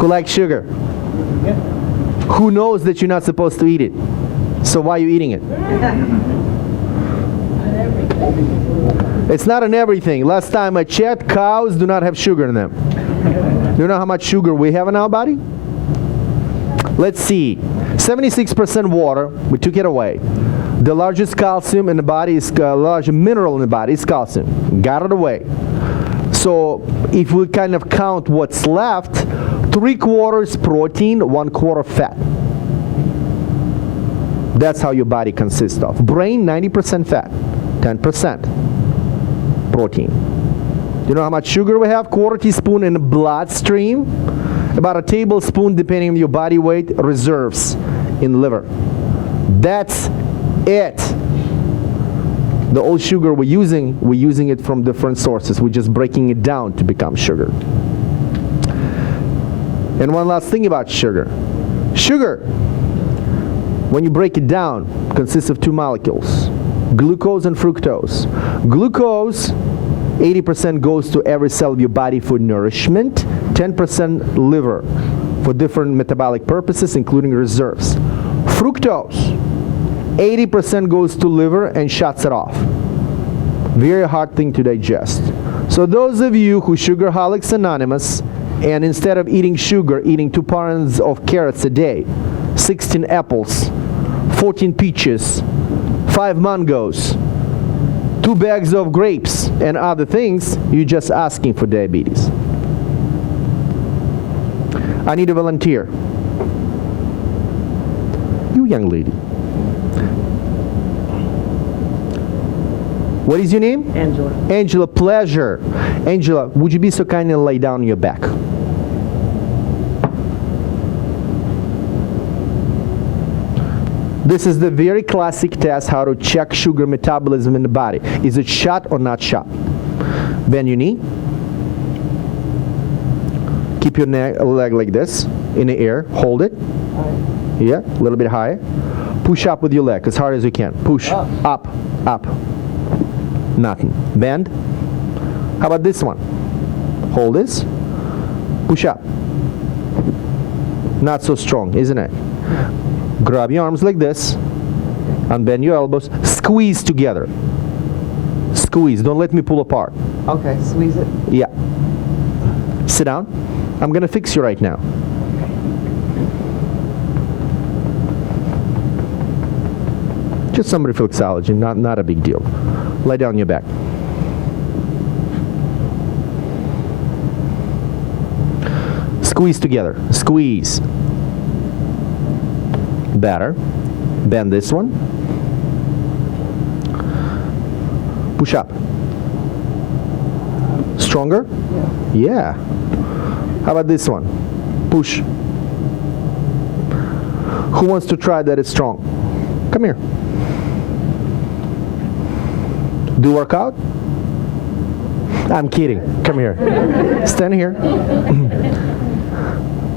Who likes sugar? Yeah. Who knows that you're not supposed to eat it? So why are you eating it? It's not in everything. Last time I checked, cows do not have sugar in them. Do you know how much sugar we have in our body? Let's see. 76% water. We took it away. The largest calcium in the body is largest mineral in the body is calcium. Got it away. So if we kind of count what's left, 3/4 protein, 1/4 fat. That's how your body consists of. Brain, 90% fat, 10% protein. You know how much sugar we have? 1/4 teaspoon in the bloodstream. About a tablespoon, depending on your body weight, reserves in liver. That's it. The old sugar we're using it from different sources. We're just breaking it down to become sugar. And one last thing about sugar. Sugar, when you break it down, consists of two molecules, glucose and fructose. Glucose, 80% goes to every cell of your body for nourishment, 10% liver for different metabolic purposes, including reserves. Fructose, 80% goes to liver and shuts it off. Very hard thing to digest. So those of you who Sugarholics Anonymous, and instead of eating sugar, eating 2 pounds of carrots a day, 16 apples, 14 peaches, 5 mangoes, 2 bags of grapes, and other things, you're just asking for diabetes. I need a volunteer. You young lady. What is your name? Angela. Angela, pleasure. Angela, would you be so kind and lay down on your back? This is the very classic test how to check sugar metabolism in the body. Is it shot or not shot? Bend your knee. Keep your leg like this in the air. Hold it. Yeah, a little bit higher. Push up with your leg as hard as you can. Push up, up. Nothing. Bend. How about this one? Hold this. Push up. Not so strong, isn't it? Grab your arms like this. Unbend your elbows. Squeeze together. Squeeze. Don't let me pull apart. Okay, squeeze it. Yeah. Sit down. I'm going to fix you right now. Just some reflexology, not a big deal. Lie down on your back. Squeeze together. Squeeze. Better. Bend this one. Push up. Stronger? Yeah. How about this one? Push. Who wants to try that? It's strong. Come here. Do workout? I'm kidding. Come here. Stand here.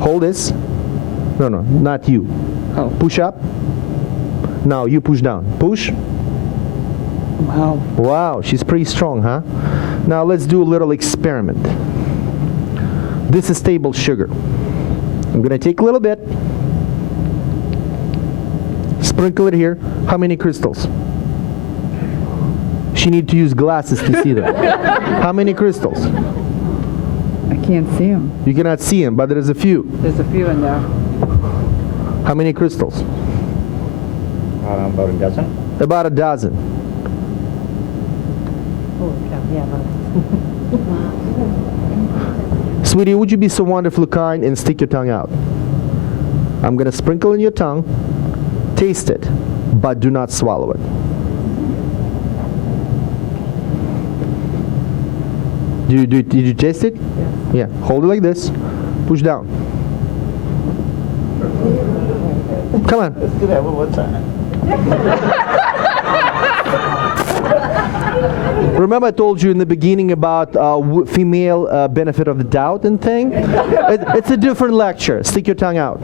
Hold this. No, not you. Oh. Push up. Now you push down. Push. Wow. Wow, she's pretty strong, huh? Now let's do a little experiment. This is table sugar. I'm going to take a little bit. Sprinkle it here. How many crystals? She needs to use glasses to see them. How many crystals? I can't see them. You cannot see them, but there's a few. There's a few in there. How many crystals? About a dozen. About a dozen. Holy cow, yeah. Sweetie, would you be so wonderfully kind and stick your tongue out? I'm going to sprinkle in your tongue. Taste it, but do not swallow it. Did you taste it? Yeah. Hold it like this. Push down. Come on. Let's do that one more time. Remember I told you in the beginning about female benefit of the doubt and thing? It's a different lecture. Stick your tongue out.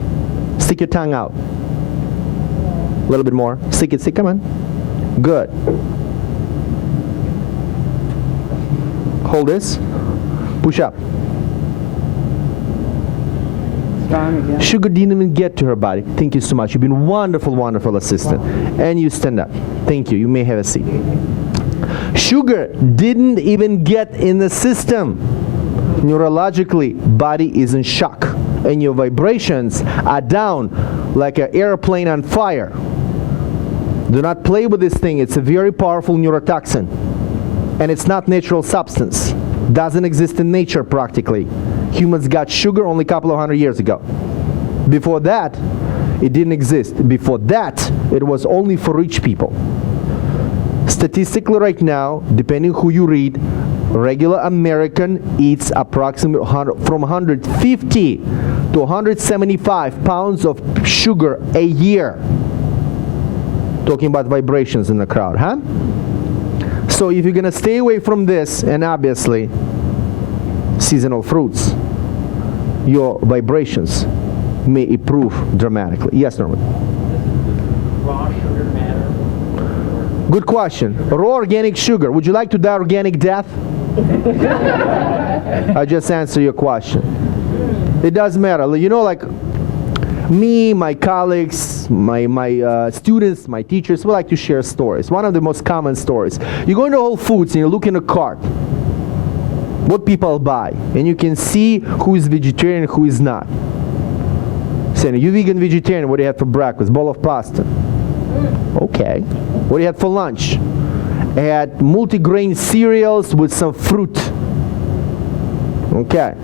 Stick your tongue out. A little bit more. Stick it. Come on. Good. Hold this. Push up. strong again. Sugar didn't even get to her body. Thank you so much. You've been wonderful, wonderful assistant. And you stand up. Thank you. You may have a seat. Sugar didn't even get in the system. Neurologically, body is in shock. And your vibrations are down like an airplane on fire. Do not play with this thing. It's a very powerful neurotoxin. And it's not natural substance. Doesn't exist in nature practically. Humans got sugar only a couple of 100 years ago. Before that, it didn't exist. Before that, it was only for rich people. Statistically right now, depending who you read, regular American eats approximately from 150 to 175 pounds of sugar a year. Talking about vibrations in the crowd, huh? So if you're going to stay away from this, and obviously seasonal fruits, your vibrations may improve dramatically. Yes, Norman? Raw sugar matter? Good question. Raw organic sugar. Would you like to die organic death? I just answered your question. It does matter. You know, like me, my colleagues, my students, my teachers, we like to share stories. One of the most common stories. You go into Whole Foods and you look in a cart. What people buy. And you can see who is vegetarian and who is not. Saying, you vegan, vegetarian, what do you have for breakfast? Bowl of pasta. Okay. What do you have for lunch? I had multi-grain cereals with some fruit. Okay.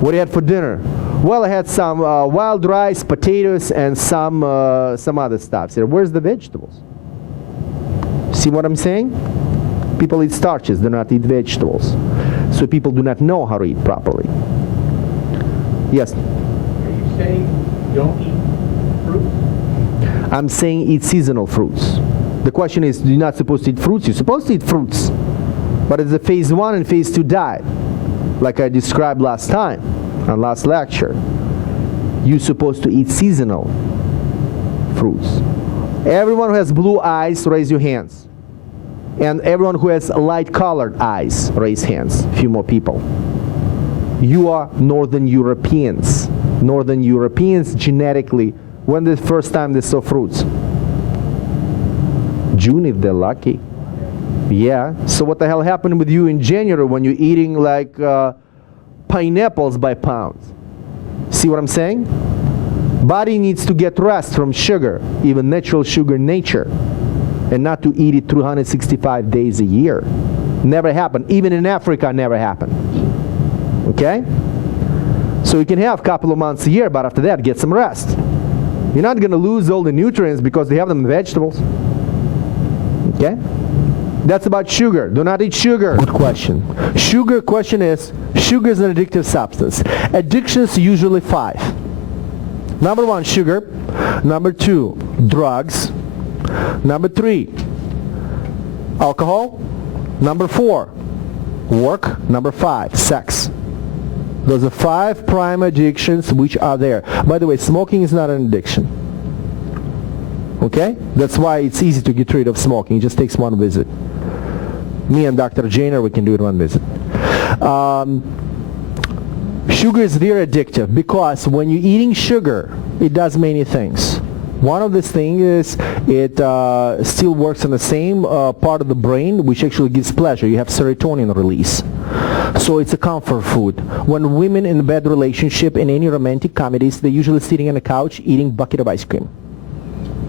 What do you have for dinner? Well, I had some wild rice, potatoes, and some other stuff. So where's the vegetables? See what I'm saying? People eat starches, do not eat vegetables. So people do not know how to eat properly. Yes? Are you saying don't eat fruit? I'm saying eat seasonal fruits. The question is, you're not supposed to eat fruits. You're supposed to eat fruits. But it's the phase 1 and phase 2 diet. Like I described last time, on last lecture. You're supposed to eat seasonal fruits. Everyone who has blue eyes, raise your hands. And everyone who has light-colored eyes, raise hands. A few more people. You are Northern Europeans. Northern Europeans genetically, when the first time they saw fruits? June if they're lucky. Yeah. So what the hell happened with you in January when you're eating like pineapples by pounds? See what I'm saying? Body needs to get rest from sugar, even natural sugar nature, and not to eat it 365 days a year. Never happened. Even in Africa, never happened. Okay? So you can have a couple of months a year, but after that, get some rest. You're not going to lose all the nutrients because they have them in vegetables. Okay? That's about sugar. Do not eat sugar. Good question. Sugar question is, sugar is an addictive substance. Addictions usually 5. Number 1, sugar. Number 2, drugs. Number 3, alcohol. Number 4, work. Number 5, sex. Those are 5 prime addictions which are there. By the way, smoking is not an addiction. Okay? That's why it's easy to get rid of smoking. It just takes one visit. Me and Dr. Jainer, we can do it one visit. Sugar is very addictive because when you're eating sugar, it does many things. One of these things is it still works on the same part of the brain which actually gives pleasure. You have serotonin release. So it's a comfort food. When women in a bad relationship in any romantic comedies, they're usually sitting on a couch eating a bucket of ice cream.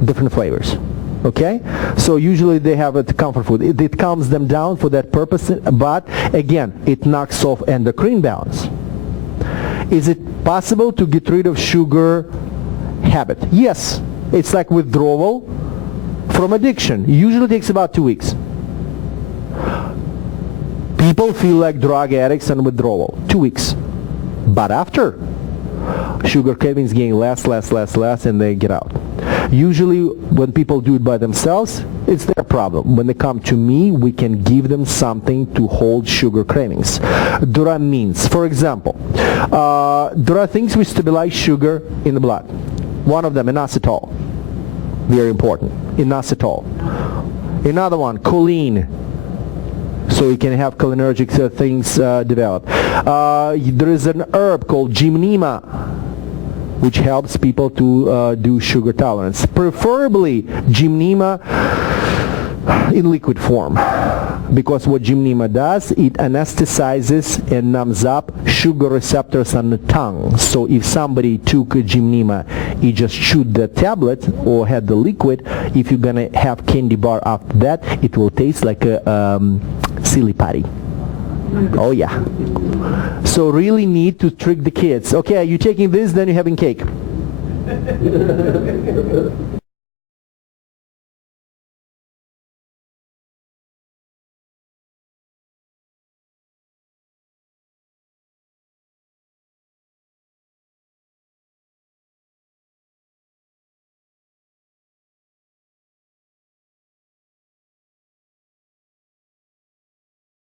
Different flavors. Okay? So usually they have a comfort food. It calms them down for that purpose, but again, it knocks off endocrine balance. Is it possible to get rid of sugar habit? Yes. It's like withdrawal from addiction. It usually takes about 2 weeks. People feel like drug addicts and withdrawal. 2 weeks. But after, sugar cravings getting less, and they get out. Usually when people do it by themselves, it's their problem. When they come to me, we can give them something to hold sugar cravings. There are means. For example, there are things which stabilize sugar in the blood. One of them, inositol. Very important. Inositol. Another one, choline. So you can have cholinergic things develop. There is an herb called gymnema. which helps people to do sugar tolerance. Preferably Gymnema in liquid form, because what Gymnema does, it anesthetizes and numbs up sugar receptors on the tongue. So if somebody took a Gymnema, he just chewed the tablet or had the liquid, if you're gonna have candy bar after that, it will taste like a silly putty. Oh yeah. So really need to trick the kids. Okay, you're taking this, then you're having cake.